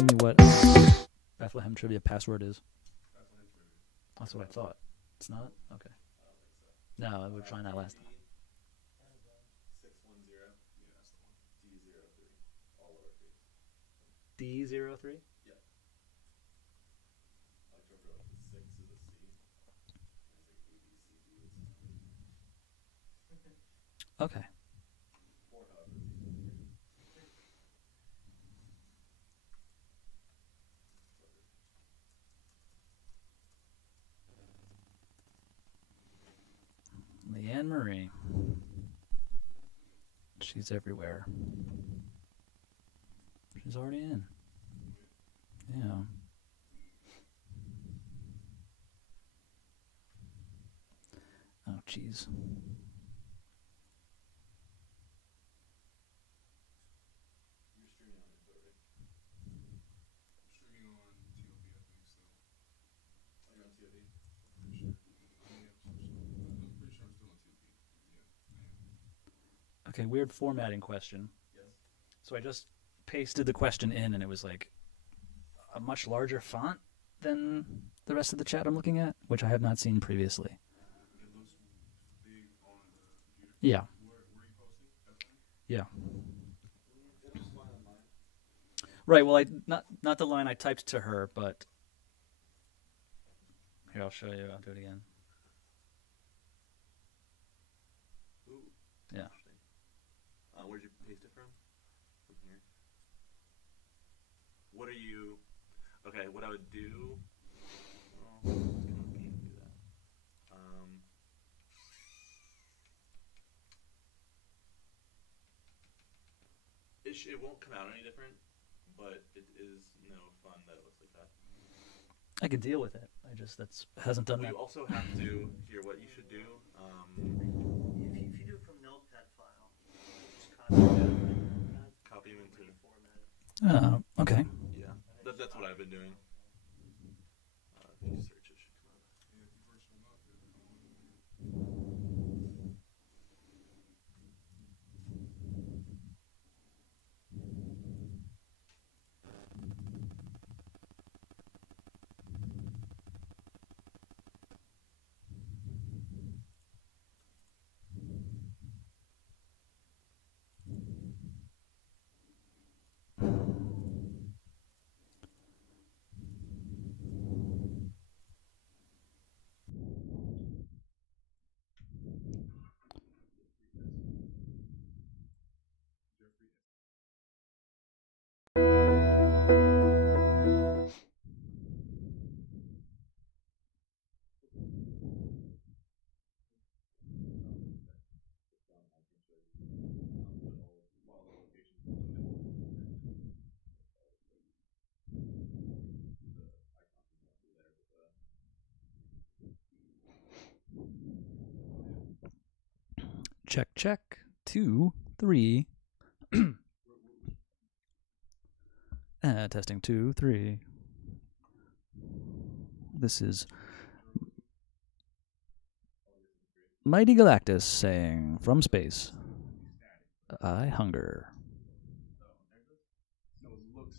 remind me what Bethlehem Trivia password is? That's what I thought. It's not? Okay. No, we were trying that last time. 610. Yeah, that's the one. D03. All lowercase. D03? Yeah. I like to remember like the 6 is a C. It's like A, B, C, D is Okay. or however it's easier. Leanne Marie. She's everywhere. She's already in. Yeah. Oh, jeez. You're streaming on Info, right? Streaming on TLB, I think so. Oh, you're on TOD? Pretty sure. I'm pretty sure I'm still on TLB. Yeah, I am. Okay, weird formatting question. Yes. So I just pasted the question in, and it was like a much larger font than the rest of the chat I'm looking at, which I have not seen previously. It looks big on the computer. Yeah. Where are you posting? Yeah. Just fine on mine. Right. Well, I not the line I typed to her, but here I'll show you. I'll do it again. Ooh. Yeah. Interesting. Where'd you paste it from? From here. What are you? Okay, what I would do. Oh, can't do that. It won't come out any different, but it is fun that it looks like that. I can deal with it. I just hasn't done We that. also have to here. What you should do. If you do it from Notepad file, just copy it. Copy them into. Okay. Yeah, that's what I've been doing. If you search, it should come up. Yeah, if you virtual not, it'll come on. Check, check. 2, 3. Testing 2, 3. This is Mighty Galactus saying from space, I hunger. No, it looks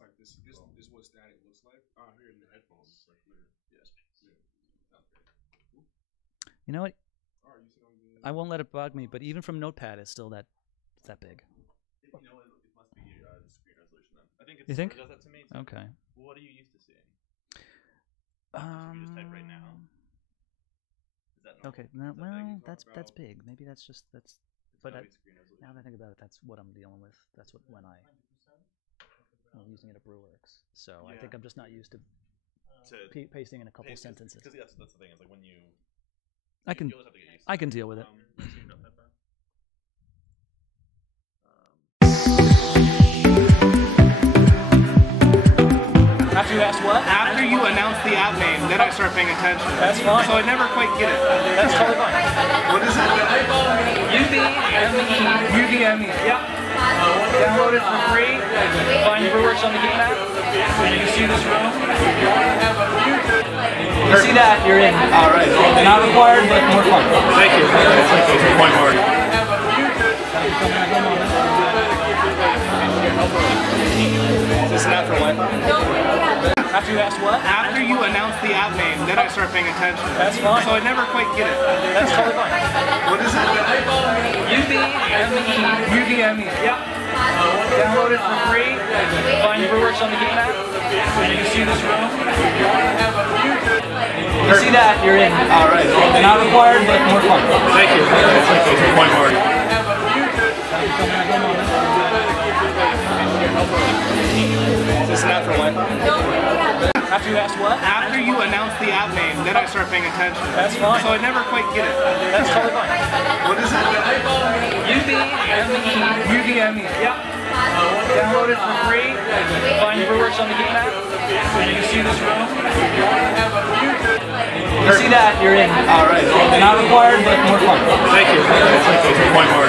like this. This is what static looks like. I hear it in the headphones. It's like clear. Yes. Yeah. Okay. You know what? All right, you said on the. I won't let it bug me, but even from Notepad, it's still that big. It must be the screen resolution then. I think You think? It does that to me. Too. Okay. Well, what are you used to seeing? Should we just type right now? Is that normal? Okay. Is No, that big? well, that's big. Maybe that's just It's but gotta be screen resolution. now that I think about it, that's what I'm dealing with. That's what when I'm using it at Brewworks. So I think Yeah. I'm just not used to To pasting in a couple paste, sentences. Because that's the thing. Is like when you. I can You'll just have to get used to I can deal with it. let's see Notepad file. After you asked what? After you announce the app name, then I start paying attention. That's fine. So I never quite get it. That's totally fine. What is it? UDME. UDME. Yep. Download it for free. Find Brewworks on the game app. And you see this room. You see that, you're in. All right. Not required, but more fun. Thank you. Point mark. Is this an After you asked what? After you announce the app name, then I start paying attention. That's fine. So I never quite get it. That's totally fine. What is it? UVME. Yep. Download it for free. Find Brewworks on the game app. And you can see this room. You see that, you're in. All right. Not required, but more fun. Thank you. That's a point mark. Is this an app for life? After you asked what? After you announce the app name, then I start paying attention. That's fine. So I never quite get it. That's totally fine. What is it? UVME. Yep. Download it for free. Find Brewworks on the game app. And you can see this room. You see that, you're in. All right. Not required, but more fun. Thank you. That's a point mark.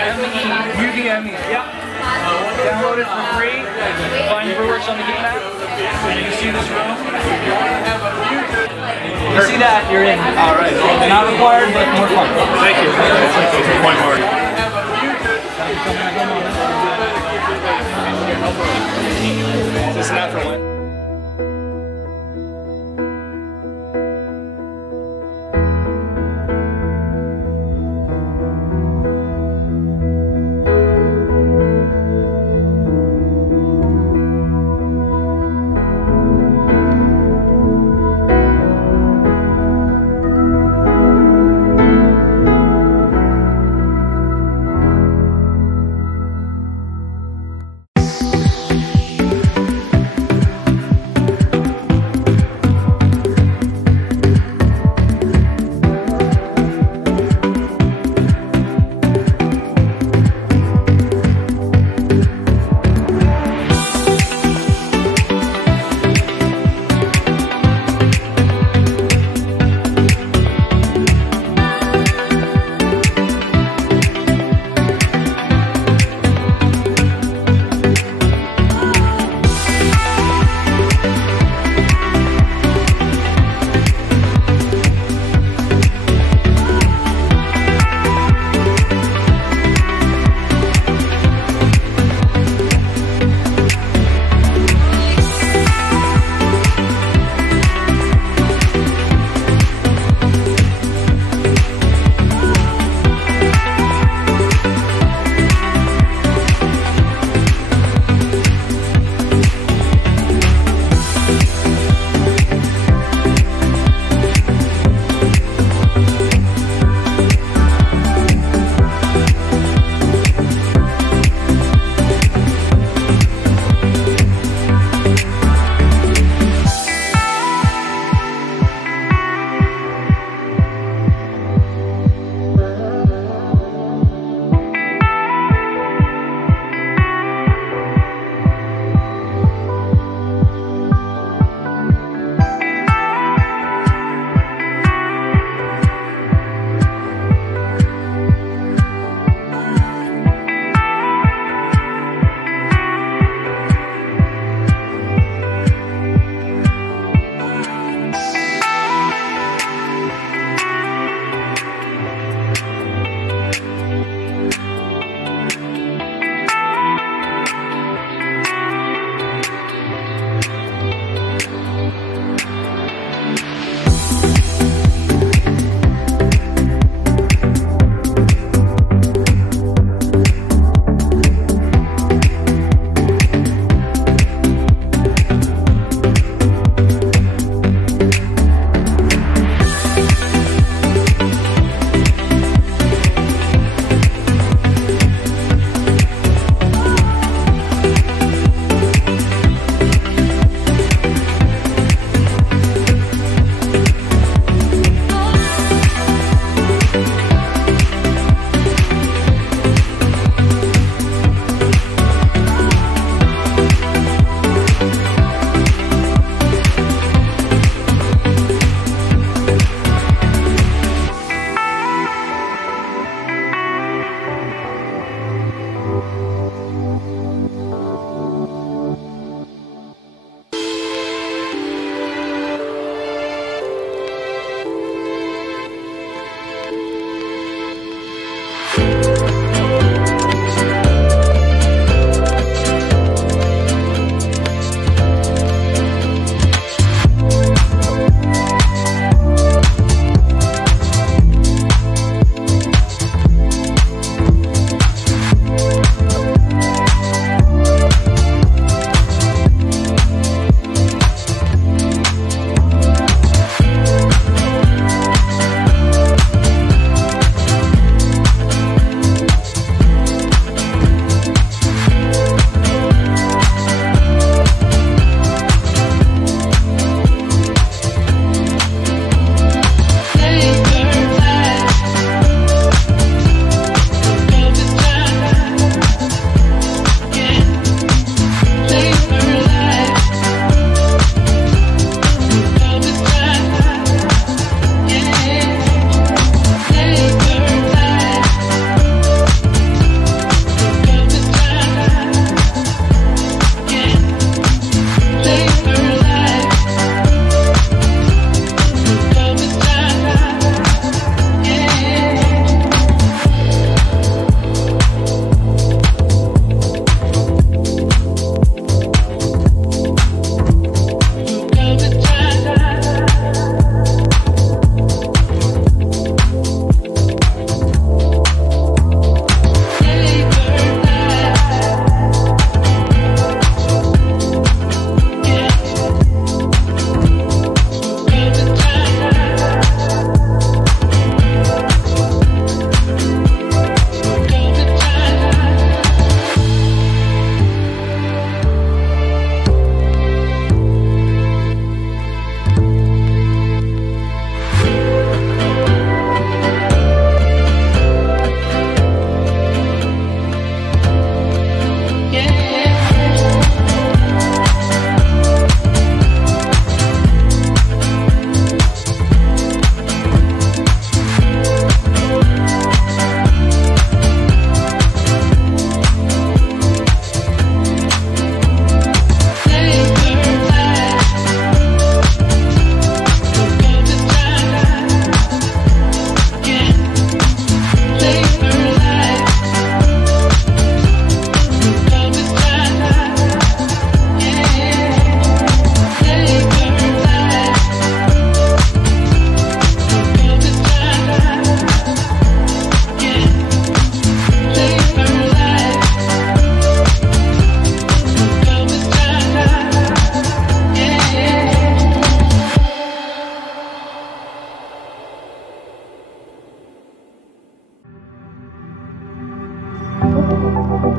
UVME. Yep. Download it for free. Find Brewworks on the heat map. And you can see this room. You see that, you're in. All right. Not required, but more fun. Thank you. It's a point mark. This is not for life.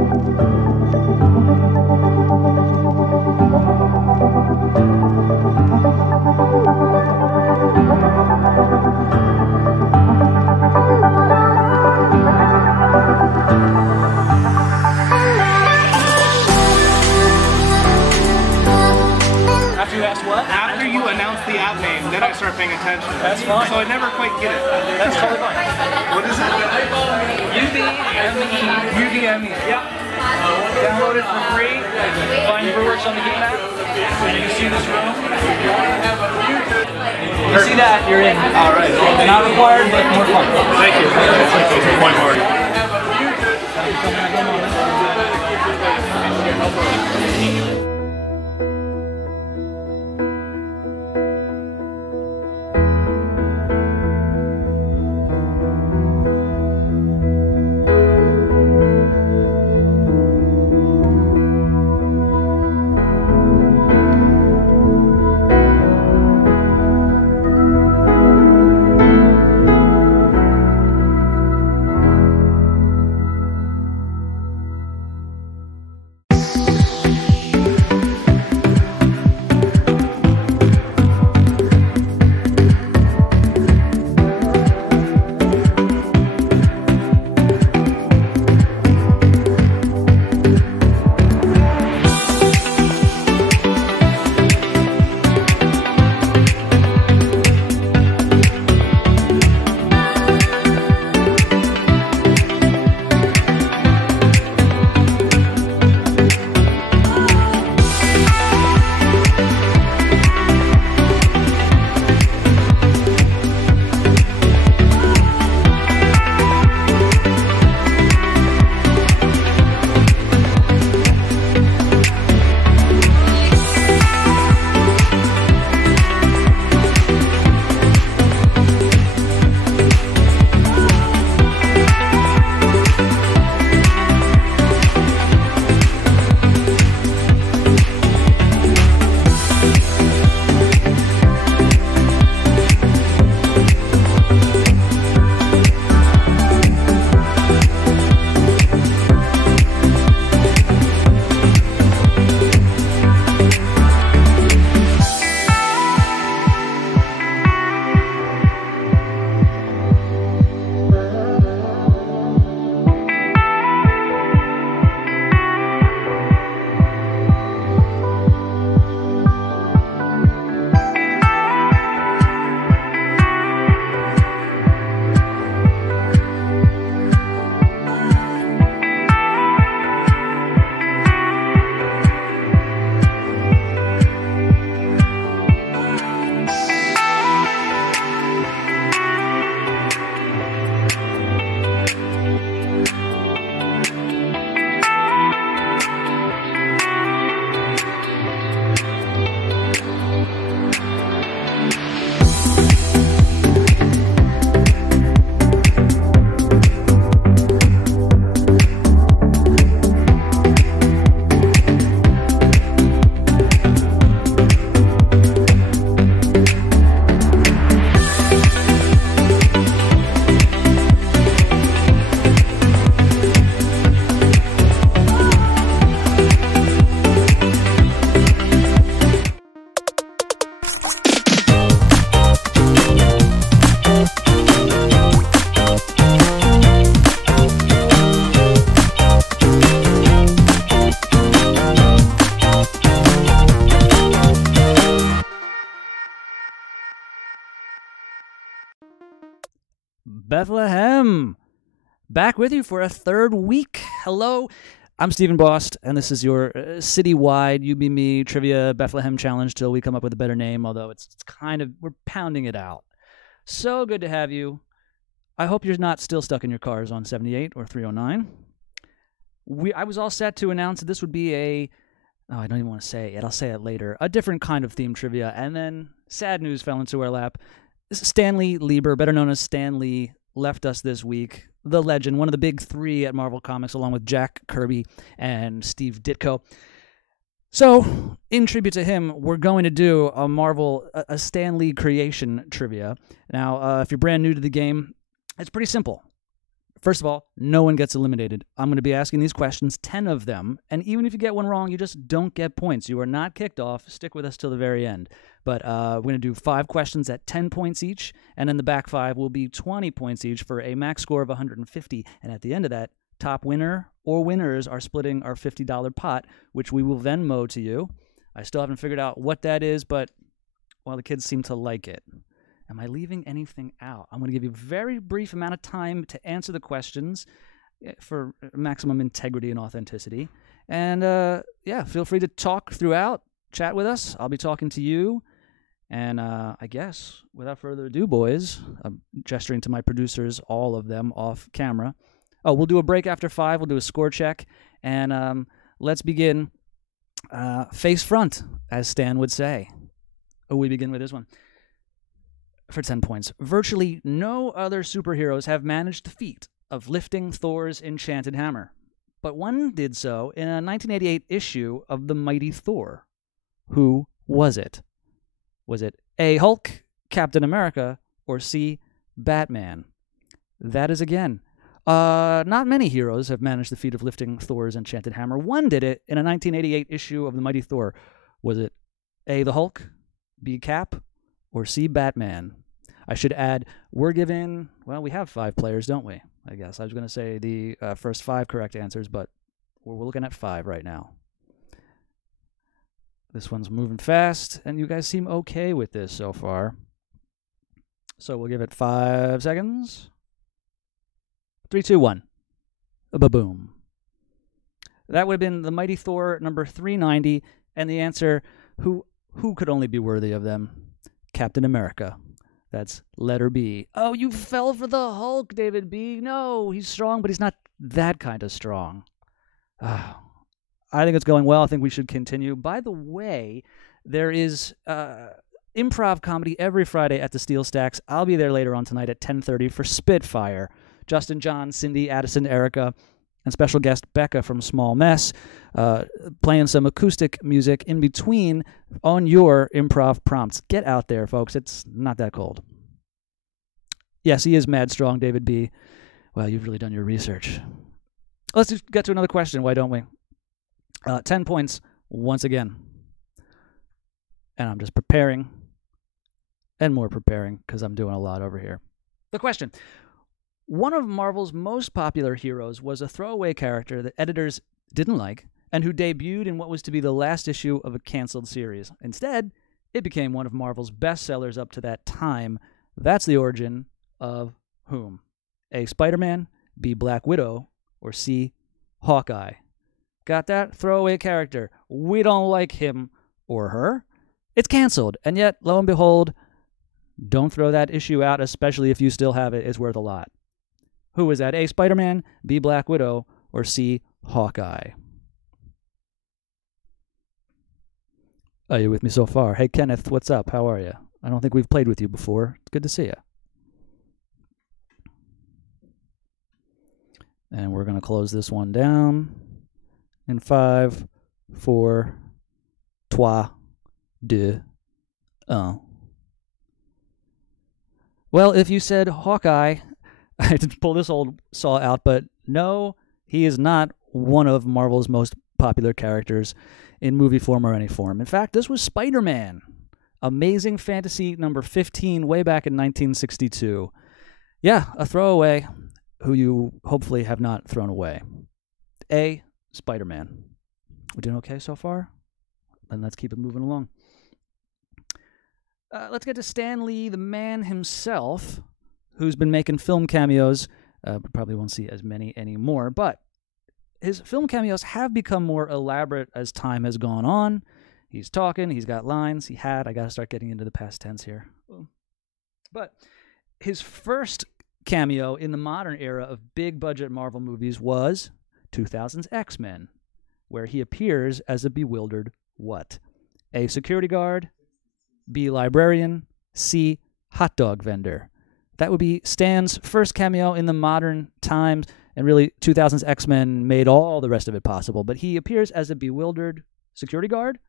After you asked what? After you announce the app name, then I start paying attention. That's fine. So I never quite get it. That's totally fine. What is it? UDME. Yep. Download it for free. Find Brewworks on the game app. And you can see this room. You see that, you're in. All right. Not required, but more fun. Thank you. Point Marty. Bethlehem, back with you for a third week. Hello, I'm Stephen Bost, and this is your citywide You Be Me Trivia Bethlehem Challenge till we come up with a better name, although it's kind of, we're pounding it out. So good to have you. I hope you're not still stuck in your cars on 78 or 309. I was all set to announce that this would be I don't even want to say it. I'll say it later. A different kind of theme trivia, and then sad news fell into our lap. Stanley Lieber, better known as Stan Lee, left us this week. The legend, one of the big three at Marvel Comics, along with Jack Kirby and Steve Ditko. So, in tribute to him, we're going to do a Stan Lee creation trivia. Now, if you're brand new to the game, it's pretty simple. First of all, no one gets eliminated. I'm going to be asking these questions, 10 of them, and even if you get one wrong, you just don't get points. You are not kicked off. Stick with us till the very end. But we're going to do 5 questions at 10 points each, and then the back 5 will be 20 points each for a max score of 150. And at the end of that, top winner or winners are splitting our $50 pot, which we will Venmo to you. I still haven't figured out what that is, but, well, the kids seem to like it. Am I leaving anything out? I'm going to give you a very brief amount of time to answer the questions for maximum integrity and authenticity. And, yeah, feel free to talk throughout, chat with us. I'll be talking to you. And I guess, without further ado, boys, I'm gesturing to my producers, all of them off camera. Oh, we'll do a break after 5. We'll do a score check. And let's begin face front, as Stan would say. Oh, we begin with this one. For 10 points. Virtually no other superheroes have managed the feat of lifting Thor's enchanted hammer. But one did so in a 1988 issue of The Mighty Thor. Who was it? Was it A, Hulk, Captain America, or C, Batman? That is again. Not many heroes have managed the feat of lifting Thor's enchanted hammer. One did it in a 1988 issue of The Mighty Thor. Was it A, the Hulk, B, Cap, or C, Batman? I should add, we're given, well, we have 5 players, don't we? I guess. I was going to say the first 5 correct answers, but we're looking at 5 right now. This one's moving fast, and you guys seem okay with this so far. So we'll give it 5 seconds. 3, 2, 1. Ba-boom. That would have been the Mighty Thor number 390, and the answer, who could only be worthy of them? Captain America. That's letter B. Oh, you fell for the Hulk, David B. No, he's strong, but he's not that kind of strong. I think it's going well. I think we should continue. By the way, there is improv comedy every Friday at the Steel Stacks. I'll be there later on tonight at 10:30 for Spitfire. Justin, John, Cindy, Addison, Erica, and special guest Becca from Small Mess, playing some acoustic music in between on your improv prompts. Get out there, folks. It's not that cold. Yes, he is mad strong, David B. Well, you've really done your research. Let's just get to another question, why don't we? 10 points once again. And I'm just preparing and more preparing because I'm doing a lot over here. The question. One of Marvel's most popular heroes was a throwaway character that editors didn't like and who debuted in what was to be the last issue of a canceled series. Instead, it became one of Marvel's bestsellers up to that time. That's the origin of whom? A, Spider-Man, B, Black Widow, or C, Hawkeye. Got that? Throwaway character. We don't like him or her. It's canceled. And yet, lo and behold, don't throw that issue out, especially if you still have it. It's worth a lot. Who is that? A, Spider-Man, B, Black Widow, or C, Hawkeye? Are you with me so far? Hey, Kenneth, what's up? How are you? I don't think we've played with you before. It's good to see you. And we're going to close this one down in 5, 4, 3, 2, 1. Well, if you said Hawkeye, I had to pull this old saw out, but no, he is not one of Marvel's most popular characters in movie form or any form. In fact, this was Spider-Man, Amazing Fantasy number 15, way back in 1962. Yeah, a throwaway who you hopefully have not thrown away. A, Spider-Man. We're doing okay so far? Then let's keep it moving along. Let's get to Stan Lee, the man himself, who's been making film cameos. Probably won't see as many anymore, but his film cameos have become more elaborate as time has gone on. He's talking, he's got lines, I got to start getting into the past tense here. But his first cameo in the modern era of big-budget Marvel movies was 2000's X-Men, where he appears as a bewildered what? A, security guard, B, librarian, C, hot dog vendor. That would be Stan's first cameo in the modern times, and really 2000's X-Men made all the rest of it possible. But he appears as a bewildered security guard,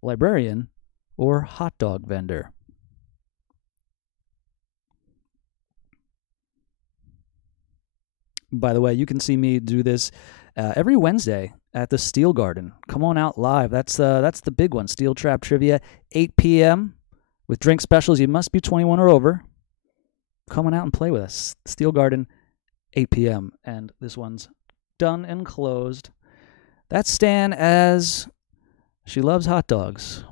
librarian, or hot dog vendor. by the way. You can see me do this every Wednesday at the Steel Garden. Come on out live. That's the big one. Steel Trap Trivia, 8 p.m. with drink specials. You must be 21 or over. Come on out and play with us. Steel Garden, 8 p.m. And this one's done and closed. That's Stan as she loves hot dogs.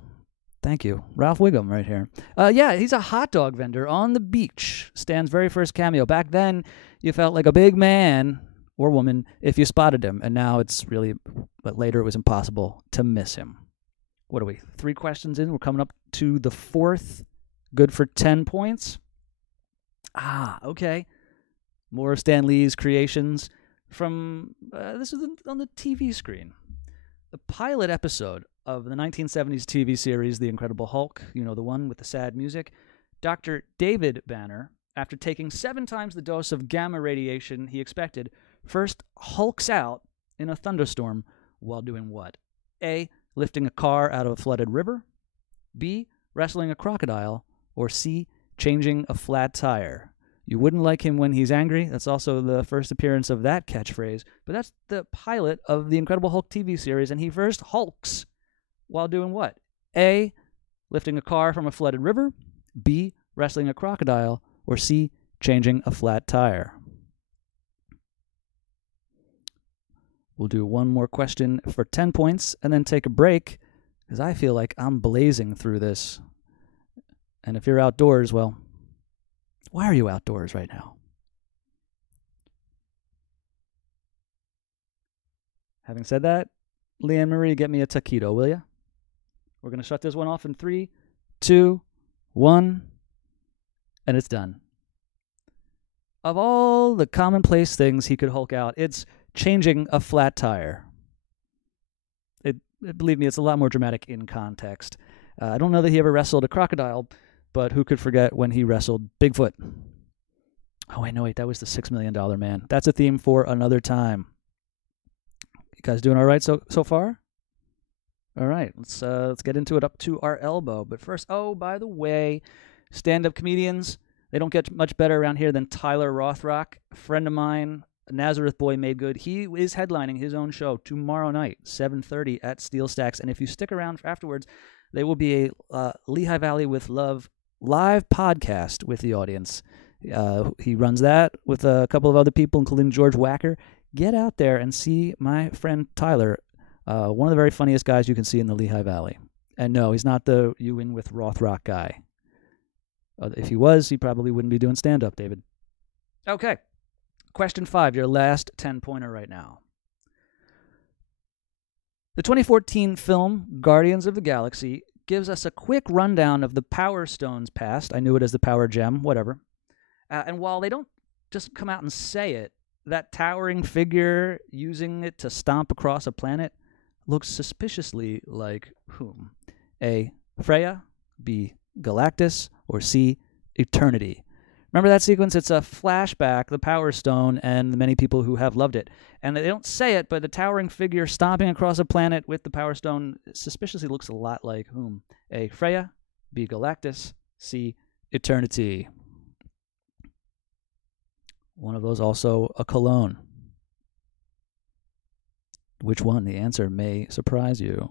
Thank you. Ralph Wiggum right here. Yeah, he's a hot dog vendor on the beach. Stan's very first cameo. Back then, you felt like a big man or woman if you spotted him. And now it's really, but later it was impossible to miss him. What are we? 3 questions in. We're coming up to the 4th. Good for 10 points. Okay. More of Stan Lee's creations from, this is on the TV screen. The pilot episode of the 1970s TV series, The Incredible Hulk, you know, the one with the sad music. Dr. David Banner, after taking 7 times the dose of gamma radiation he expected, first hulks out in a thunderstorm while doing what? A, lifting a car out of a flooded river. B, wrestling a crocodile. Or C, changing a flat tire. You wouldn't like him when he's angry. That's also the first appearance of that catchphrase. But that's the pilot of the Incredible Hulk TV series, and he first hulks while doing what? A, lifting a car from a flooded river. B, wrestling a crocodile. Or C, changing a flat tire. We'll do one more question for 10 points and then take a break because I feel like I'm blazing through this. And if you're outdoors, well, why are you outdoors right now? Having said that, Leanne Marie, get me a taquito, will you? We're going to shut this one off in 3, 2, 1, and it's done. Of all the commonplace things he could hulk out, it's changing a flat tire. Believe me, it's a lot more dramatic in context. I don't know that he ever wrestled a crocodile, but who could forget when he wrestled Bigfoot? Oh, wait, that was the $6 Million Man. That's a theme for another time. You guys doing all right so far? All right, let's get into it up to our elbow. But first, by the way, stand-up comedians, they don't get much better around here than Tyler Rothrock, a friend of mine, Nazareth Boy Made Good. He is headlining his own show tomorrow night, 7:30 at Steel Stacks. And if you stick around afterwards, there will be a Lehigh Valley with Love live podcast with the audience. He runs that with a couple of other people, including George Wacker. Get out there and see my friend Tyler, one of the very funniest guys you can see in the Lehigh Valley. And no, he's not the you win with Rothrock guy. If he was, he probably wouldn't be doing stand-up, David. Okay. Question 5, your last 10-pointer right now. The 2014 film Guardians of the Galaxy gives us a quick rundown of the Power Stone's past. I knew it as the Power Gem, whatever. And while they don't just come out and say it, that towering figure using it to stomp across a planet looks suspiciously like whom? A, Freya, B, Galactus, or C, Eternity. Remember that sequence? It's a flashback, the Power Stone, and the many people who have loved it. And they don't say it, but the towering figure stomping across a planet with the Power Stone suspiciously looks a lot like whom? A, Freya, B, Galactus, C, Eternity. One of those also a cologne. Which one? The answer may surprise you.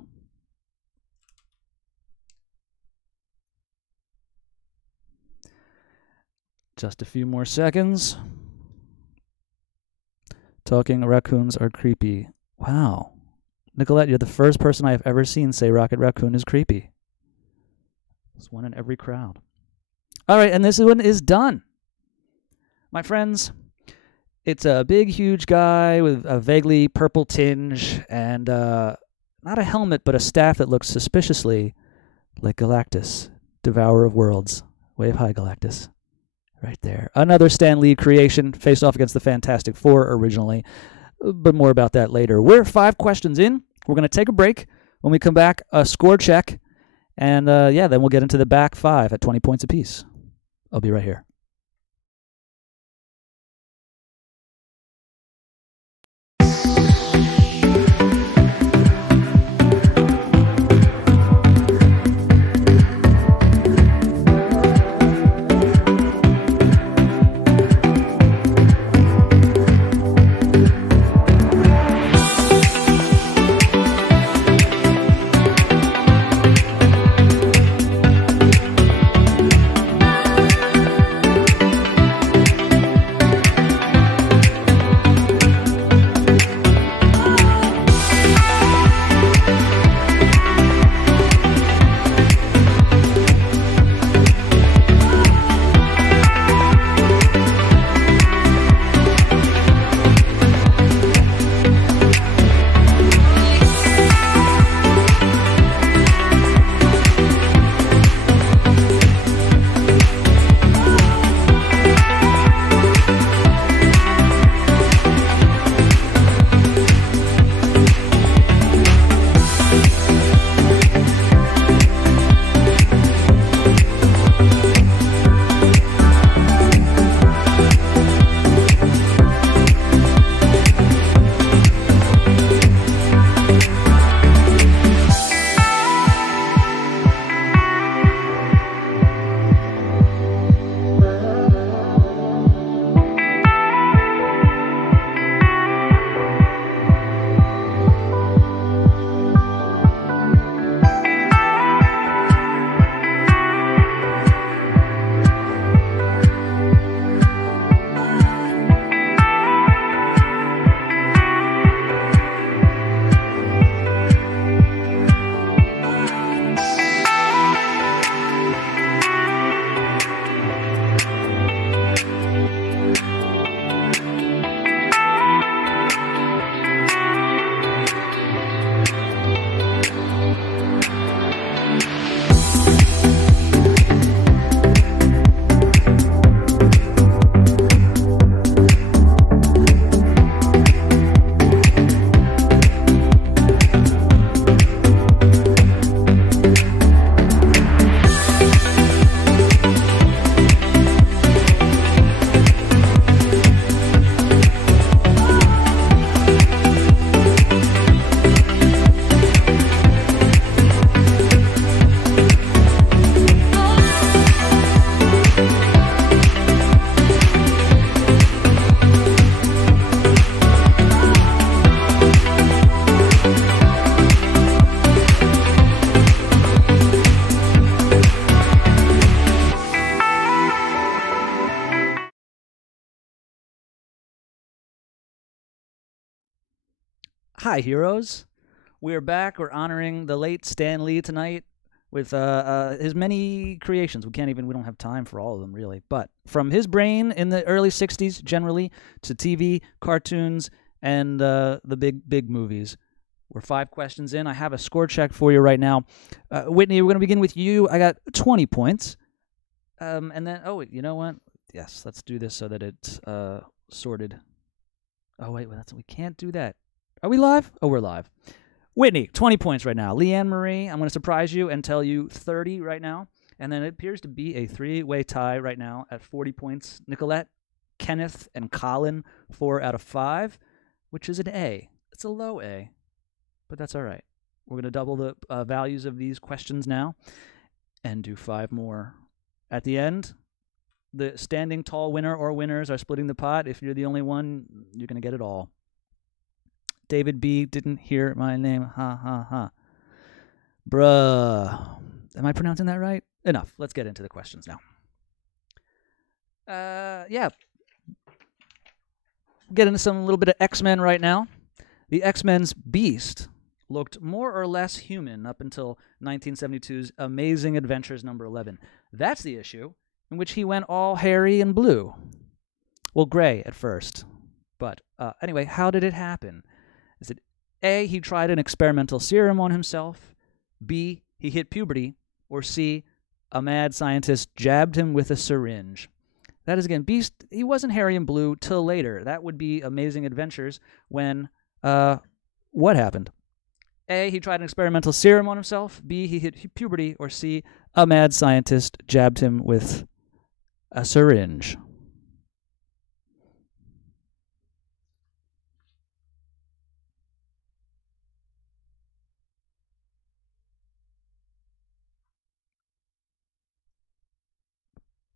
Just a few more seconds. Talking raccoons are creepy. Wow. Nicolette, you're the first person I have ever seen say Rocket Raccoon is creepy. There's one in every crowd. All right, and this one is done. My friends, it's a big, huge guy with a vaguely purple tinge and not a helmet, but a staff that looks suspiciously like Galactus, Devourer of Worlds. Wave high, Galactus. Right there. Another Stan Lee creation, faced off against the Fantastic Four originally, but more about that later. We're 5 questions in. We're going to take a break. When we come back, a score check, and then we'll get into the back 5 at 20 points apiece. I'll be right here. Hi, heroes. We're back. We're honoring the late Stan Lee tonight with his many creations. We don't have time for all of them, really. But from his brain in the early 60s, generally, to TV, cartoons, and the big movies. We're 5 questions in. I have a score check for you right now. Whitney, we're going to begin with you. I got 20 points. And then, you know what? Yes, let's do this so that it's sorted. Oh, wait, we can't do that. Are we live? Oh, we're live. Whitney, 20 points right now. Leanne Marie, I'm going to surprise you and tell you 30 right now. And then it appears to be a 3-way tie right now at 40 points. Nicolette, Kenneth, and Colin, 4 out of 5, which is an A. It's a low A, but that's all right. We're going to double the values of these questions now and do 5 more. At the end, the standing tall winner or winners are splitting the pot. If you're the only one, you're going to get it all. David B. didn't hear my name. Ha, ha, ha. Bruh. Am I pronouncing that right? Enough. Let's get into the questions now. Yeah. Get into some little bit of X-Men right now. The X-Men's Beast looked more or less human up until 1972's Amazing Adventures number 11. That's the issue in which he went all hairy and blue. Well, gray at first. But anyway, how did it happen? Is it A, he tried an experimental serum on himself, B, he hit puberty, or C, a mad scientist jabbed him with a syringe? That is, again, Beast, he wasn't hairy and blue till later. That would be Amazing Adventures when, what happened? A, he tried an experimental serum on himself, B, he hit puberty, or C, a mad scientist jabbed him with a syringe.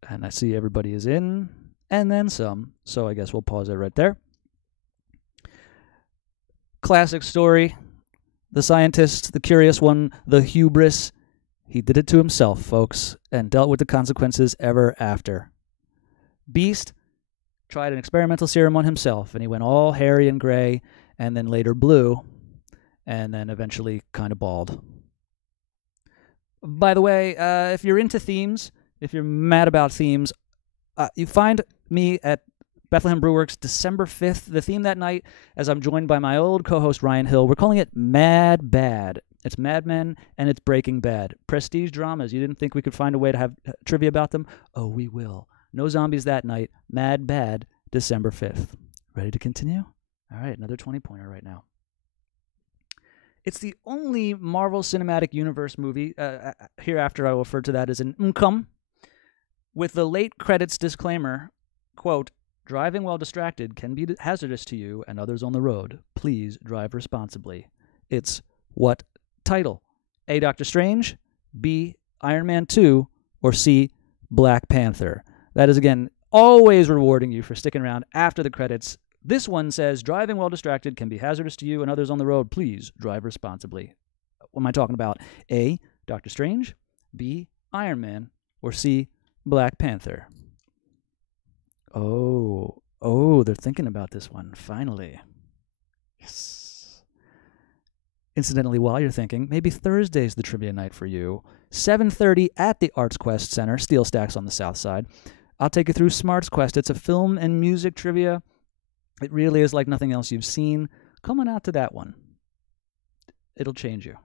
And I see everybody is in, and then some. So I guess we'll pause it right there. Classic story. The scientist, the curious one, the hubris. He did it to himself, folks, and dealt with the consequences ever after. Beast tried an experimental serum on himself, and he went all hairy and gray, and then later blue, and then eventually kind of bald. By the way, if you're into themes, if you're mad about themes, you find me at Bethlehem Brewworks December 5th. The theme that night, as I'm joined by my old co-host Ryan Hill, we're calling it Mad Bad. It's Mad Men and it's Breaking Bad. Prestige dramas. You didn't think we could find a way to have trivia about them? Oh, we will. No zombies that night. Mad Bad, December 5th. Ready to continue? All right, another 20-pointer right now. It's the only Marvel Cinematic Universe movie, hereafter I will refer to that as an MCUM, with the late credits disclaimer, quote, driving while distracted can be hazardous to you and others on the road. Please drive responsibly. It's what title? A, Doctor Strange, B, Iron Man 2, or C, Black Panther. That is, again, always rewarding you for sticking around after the credits. This one says, driving while distracted can be hazardous to you and others on the road. Please drive responsibly. What am I talking about? A, Doctor Strange, B, Iron Man, or C, Black Panther. Oh, they're thinking about this one, finally. Yes. Incidentally, while you're thinking, maybe Thursday's the trivia night for you. 7:30 at the Arts Quest Center, Steel Stacks on the south side. I'll take you through Smarts Quest. It's a film and music trivia. It really is like nothing else you've seen. Come on out to that one. It'll change you.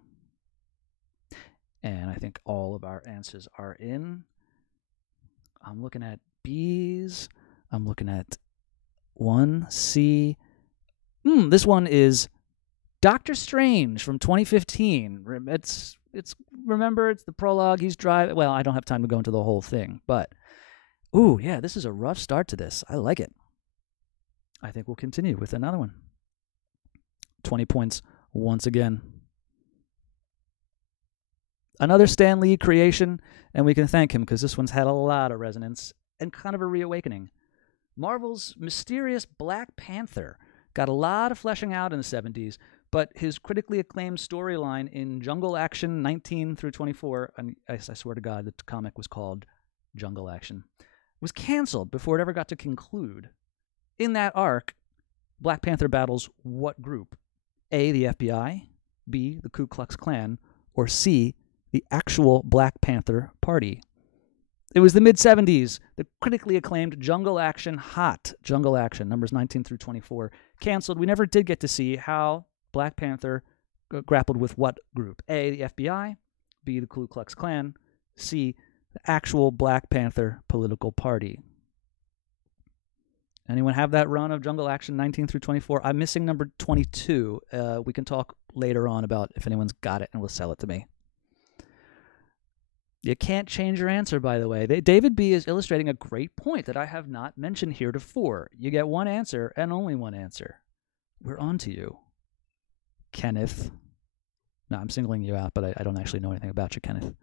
And I think all of our answers are in. I'm looking at B's. I'm looking at 1C. This one is Doctor Strange from 2015. Remember, it's the prologue. He's driving. Well, I don't have time to go into the whole thing, but yeah, this is a rough start to this. I like it. I think we'll continue with another one. 20 points once again. Another Stan Lee creation, and we can thank him because this one's had a lot of resonance and kind of a reawakening. Marvel's mysterious Black Panther got a lot of fleshing out in the 70s, but his critically acclaimed storyline in Jungle Action 19 through 24, and I swear to God, the comic was called Jungle Action, was canceled before it ever got to conclude. In that arc, Black Panther battles what group? A, the FBI, B, the Ku Klux Klan, or C, the actual Black Panther Party? It was the mid-'70s. The critically acclaimed Jungle Action, hot Jungle Action, numbers 19 through 24, canceled. We never did get to see how Black Panther grappled with what group. A, the FBI, B, the Ku Klux Klan, C, the actual Black Panther political party. Anyone have that run of Jungle Action 19 through 24? I'm missing number 22. We can talk later on about if anyone's got it and will sell it to me. You can't change your answer, by the way. David B. is illustrating a great point that I have not mentioned heretofore. You get one answer and only one answer. We're on to you, Kenneth. No, I'm singling you out, but I don't actually know anything about you, Kenneth.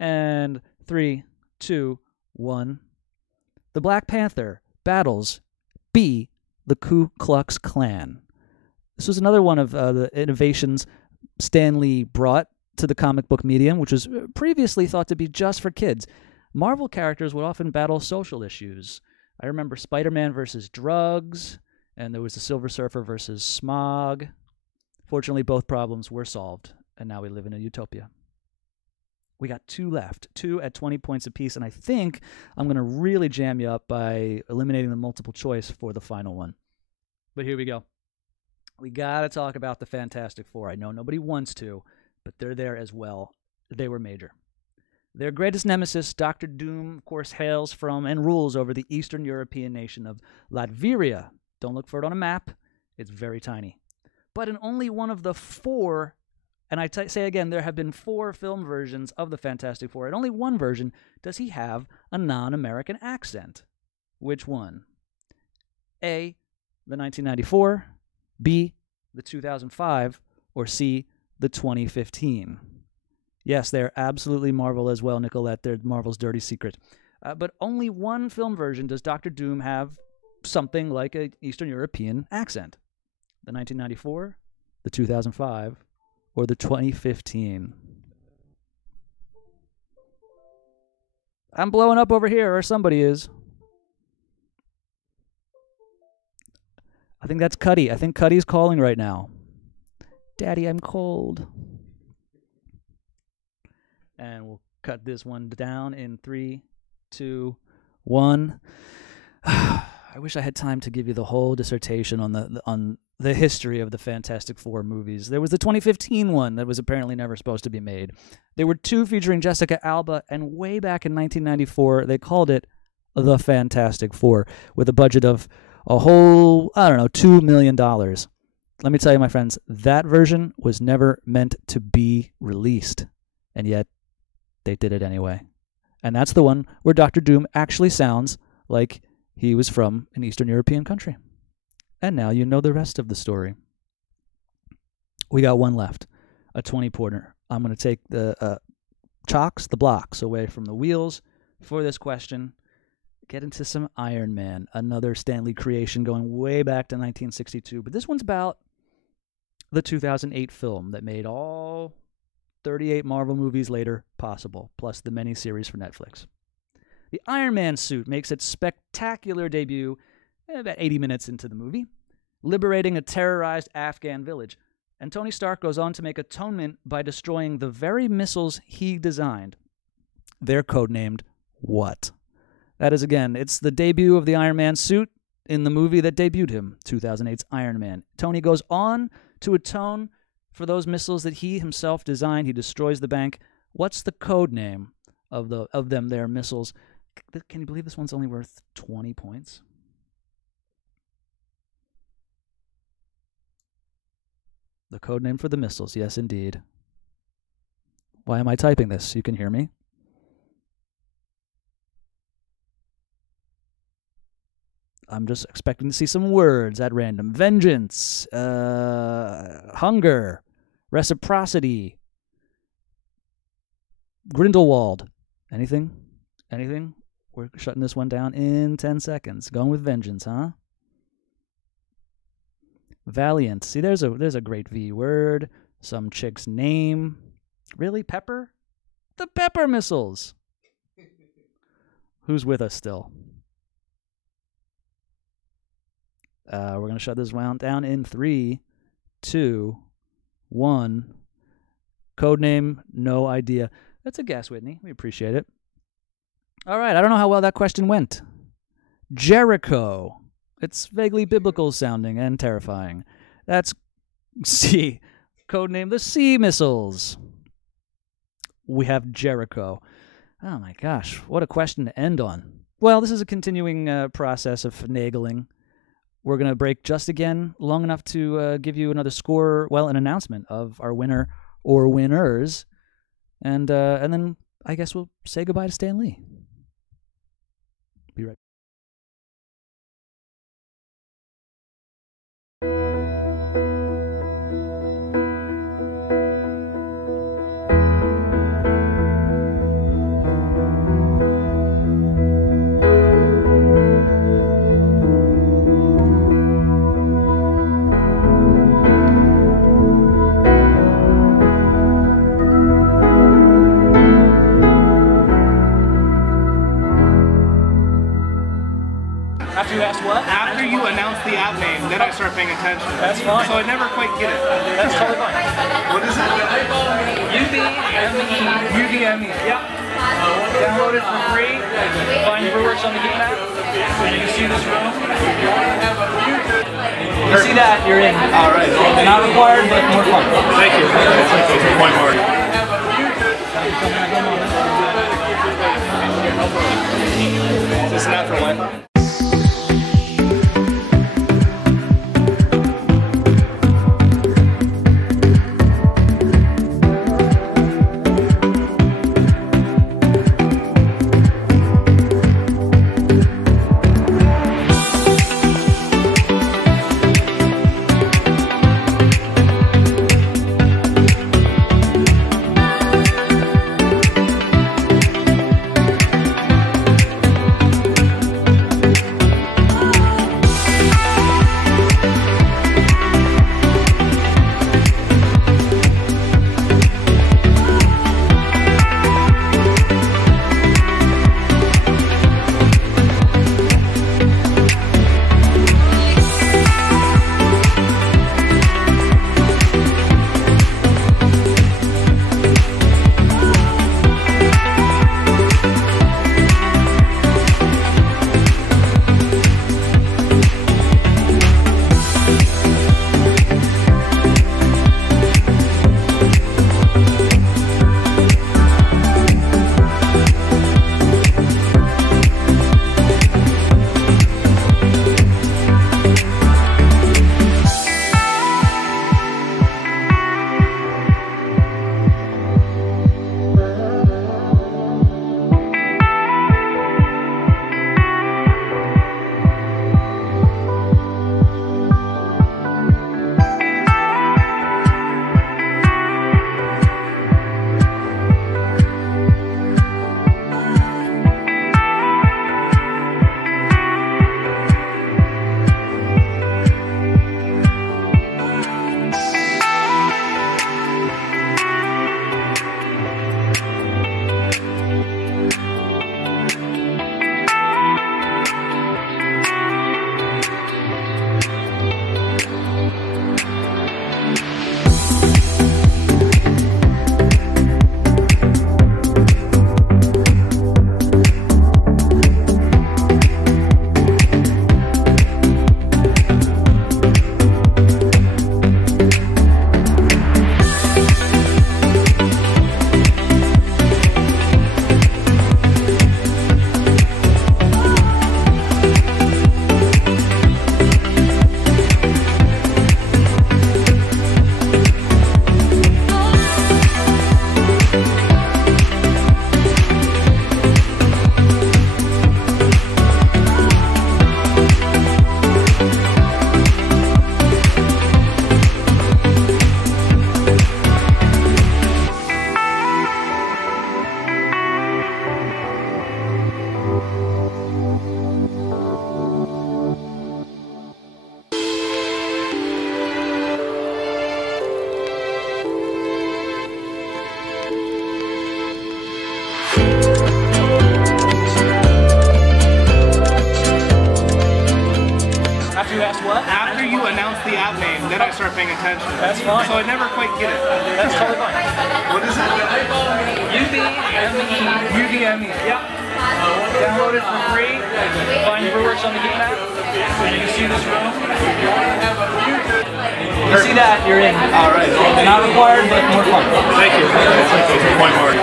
And 3, 2, 1. The Black Panther battles B, the Ku Klux Klan. This was another one of the innovations Stan Lee brought to the comic book medium, which was previously thought to be just for kids. Marvel characters would often battle social issues. I remember Spider-Man versus drugs, and there was the Silver Surfer versus smog. Fortunately, both problems were solved, and now we live in a utopia. We got 2 left, 2 at 20 points apiece, and I think I'm going to really jam you up by eliminating the multiple choice for the final one. But here we go. We got to talk about the Fantastic Four. I know nobody wants to, but they're there as well. They were major. Their greatest nemesis, Dr. Doom, of course, hails from and rules over the Eastern European nation of Latveria. Don't look for it on a map. It's very tiny. But in only one of the 4, and I say again, there have been 4 film versions of the Fantastic Four. In only one version does he have a non-American accent. Which one? A, the 1994, B, the 2005, or C, the 2015. Yes, they're absolutely Marvel as well, Nicolette. They're Marvel's dirty secret. But only one film version does Dr. Doom have something like an Eastern European accent. The 1994, the 2005, or the 2015. I'm blowing up over here, or somebody is. I think that's Cuddy. I think Cuddy's calling right now. Daddy, I'm cold. And we'll cut this one down in 3, 2, 1. I wish I had time to give you the whole dissertation on the history of the Fantastic Four movies. There was the 2015 one that was apparently never supposed to be made. There were 2 featuring Jessica Alba, and way back in 1994, they called it The Fantastic Four, with a budget of a whole, $2 million. Let me tell you, my friends, that version was never meant to be released, and yet they did it anyway. And that's the one where Dr. Doom actually sounds like he was from an Eastern European country. And now you know the rest of the story. We got one left, a 20-pointer. I'm going to take the blocks away from the wheels for this question. Get into some Iron Man, another Stan Lee creation going way back to 1962. But this one's about the 2008 film that made all 38 Marvel movies later possible, plus the many series for Netflix. The Iron Man suit makes its spectacular debut about 80 minutes into the movie, liberating a terrorized Afghan village. And Tony Stark goes on to make atonement by destroying the very missiles he designed. They're codenamed what? That is, again, it's the debut of the Iron Man suit in the movie that debuted him, 2008's Iron Man. Tony goes on to atone for those missiles that he himself designed. He destroys the bank. What's the code name of them, their missiles? Can you believe this one's only worth 20 points? The code name for the missiles, yes, indeed. Why am I typing this? You can hear me. I'm just expecting to see some words at random. Vengeance, hunger, reciprocity, Grindelwald. Anything? Anything? We're shutting this one down in 10 seconds. Going with vengeance, huh? Valiant. See, there's a great V word. Some chick's name. Really? Pepper? The Pepper missiles. Who's with us still? We're going to shut this round down in 3, 2, 1. Codename, no idea. That's a guess, Whitney. We appreciate it. All right, I don't know how well that question went. Jericho. It's vaguely biblical sounding and terrifying. That's C. Codename the Sea Missiles. We have Jericho. Oh my gosh, what a question to end on. Well, this is a continuing process of finagling. We're going to break just again long enough to give you another score, well, an announcement of our winner or winners. And then I guess we'll say goodbye to Stan Lee. Be right back. After you asked what? After you announce the app name, then I start paying attention. That's fine. So I never quite get it. That's totally fine. What is it? UVME. Yep. Download it for free. Find Brewworks on the game app. You can see this room. You see that, you're in. All right. Not required, but more fun. Thank you. Point Marty. Is this an app for Wi-Fi? You asked what? After you announce the app name, then I start paying attention. That's fine. So I never quite get it. That's totally fine. What is it? UVME. Yep. Download it for free. Find Brewworks on the heat map. And you can see this room. You see that, you're in. All right. Not required, but more fun. Thank you. It's a point mark.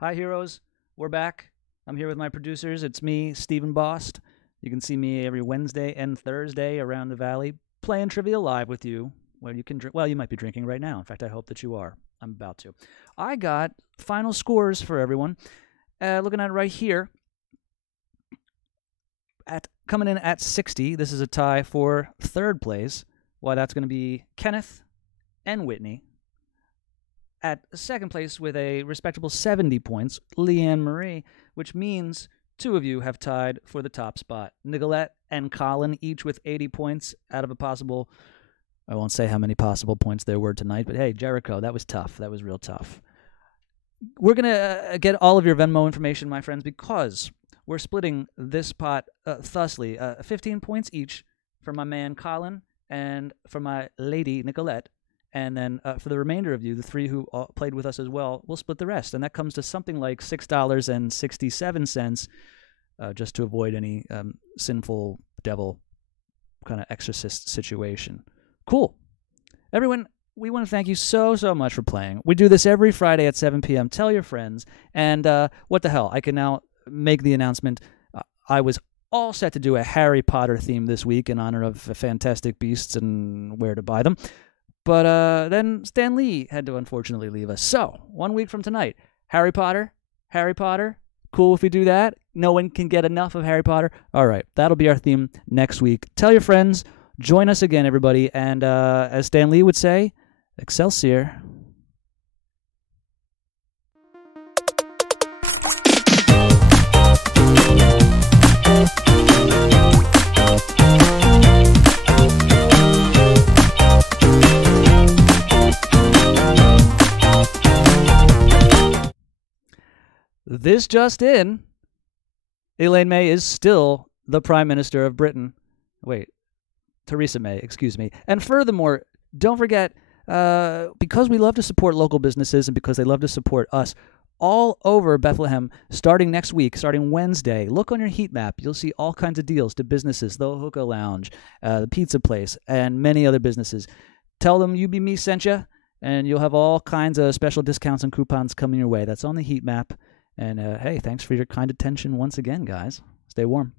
Hi, heroes. We're back. I'm here with my producers. It's me, Stephen Bost. You can see me every Wednesday and Thursday around the valley playing trivia live with you. Well, you can drink. Well, you might be drinking right now. In fact, I hope that you are. I'm about to. I got final scores for everyone. Looking at it right here. Coming in at 60. This is a tie for third place. Why, that's going to be Kenneth and Whitney. At second place with a respectable 70 points, Leanne Marie, which means two of you have tied for the top spot. Nicolette and Colin, each with 80 points out of a possible, I won't say how many possible points there were tonight, but hey, Jericho, that was tough. That was real tough. We're going to get all of your Venmo information, my friends, because we're splitting this pot thusly, 15 points each for my man Colin and for my lady Nicolette. And then for the remainder of you, the three who played with us as well, we'll split the rest. And that comes to something like $6.67, just to avoid any sinful devil kind of exorcist situation. Cool. Everyone, we want to thank you so much for playing. We do this every Friday at 7 p.m. Tell your friends. And what the hell? I can now make the announcement. I was all set to do a Harry Potter theme this week in honor of Fantastic Beasts and where to buy them. But then Stan Lee had to unfortunately leave us. So, 1 week from tonight, Harry Potter. Cool if we do that. No one can get enough of Harry Potter. All right, that'll be our theme next week. Tell your friends. Join us again, everybody. And as Stan Lee would say, Excelsior. This just in, Elaine May is still the Prime Minister of Britain. Wait, Theresa May, excuse me. And furthermore, don't forget, because we love to support local businesses and because they love to support us, all over Bethlehem, starting next week, starting Wednesday, look on your heat map. You'll see all kinds of deals to businesses, the Hookah Lounge, the pizza place, and many other businesses. Tell them You Be Me sent you, and you'll have all kinds of special discounts and coupons coming your way. That's on the heat map. And, hey, thanks for your kind attention once again, guys. Stay warm.